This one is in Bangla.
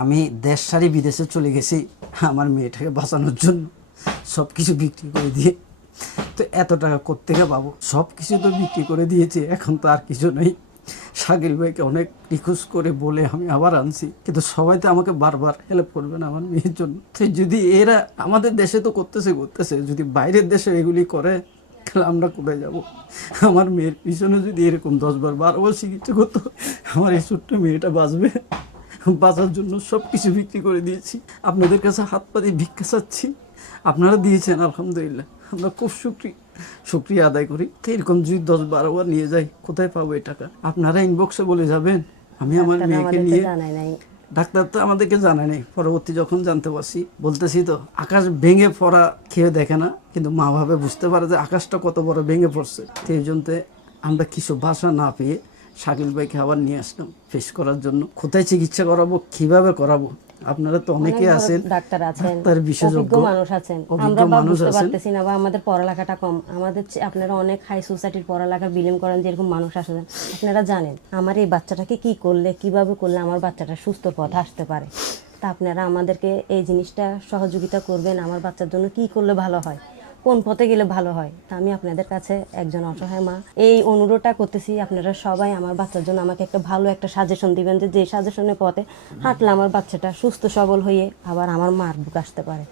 আমি দেশ ছাড়ি বিদেশে চলে গেছি আমার মেয়েটাকে বাঁচানোর জন্য, সব কিছু বিক্রি করে দিয়ে। তো এত টাকা কোত্থেকে পাবো? সব কিছু তো বিক্রি করে দিয়েছি, এখন তো আর কিছু নেই। শাকিল ভাইকে অনেক রিকোয়েস্ট করে বলে আমি আবার আনছি, কিন্তু সবাই তো আমাকে বারবার হেল্প করবে না আমার মেয়ের জন্য। তো যদি এরা আমাদের দেশে তো করতেছে, যদি বাইরের দেশে এগুলি করে তাহলে আমরা কোথায় যাব? আমার মেয়ের পিছনে যদি এরকম 10 বার 12 বার চিকিৎসা করতো, আমার এই ছোট্ট মেয়েটা বাঁচবে? বাঁচার জন্য সব কিছু বিক্রি করে দিয়েছি। আপনাদের কাছে হাত পাতি ভিক্ষা চাচ্ছি, আপনারা দিয়েছেন আলহামদুলিল্লাহ, আমরা খুব শুক্রিয়া আদায় করি। তো এরকম যদি 10-12 বার নিয়ে যাই, কোথায় পাবো এই টাকা? আপনারা ইনবক্সে বলে যাবেন। আমি আমার মেয়েকে নিয়ে, ডাক্তার তো আমাদেরকে জানায় নাই, পরবর্তী যখন জানতে পারছি বলতেছি তো, আকাশ ভেঙে পড়া খেয়ে দেখে না, কিন্তু মা ভাবে বুঝতে পারে যে আকাশটা কত বড় ভেঙে পড়ছে। তো এই জন্য আমরা কিছু ভাষা না পেয়ে শাকিল ভাইকে আবার নিয়ে আসলাম ফেস করার জন্য। কোথায় চিকিৎসা করাবো, কিভাবে করাবো? আপনারা তো অনেকে আছেন, ডাক্তার আছেন, ডাক্তার বিশেষজ্ঞ মানুষ আছেন, অভিজ্ঞ আমরা মানুষ বুঝতে আছেন। পারতেছি না, বা আমাদের পড়ালেখাটা কম। আপনারা অনেক হাই সোসাইটির পড়ালেখা বিলিম করেন, যেরকম মানুষ আসেন, আপনারা জানেন আমার এই বাচ্চাটাকে কি করলে, কিভাবে করলে আমার বাচ্চাটা সুস্থ পথে আসতে পারে। তা আপনারা আমাদেরকে এই জিনিসটা সহযোগিতা করবেন, আমার বাচ্চার জন্য কি করলে ভালো হয়, কোন পথে গেলে ভালো হয়। তা আমি আপনাদের কাছে একজন অসহায় মা এই অনুরোধটা করতেছি, আপনারা সবাই আমার বাচ্চার জন্য আমাকে একটা ভালো একটা সাজেশন দিবেন, যে সাজেশনের পথে হাঁটলে আমার বাচ্চাটা সুস্থ সবল হয়ে আবার আমার মার বুক আসতে পারে।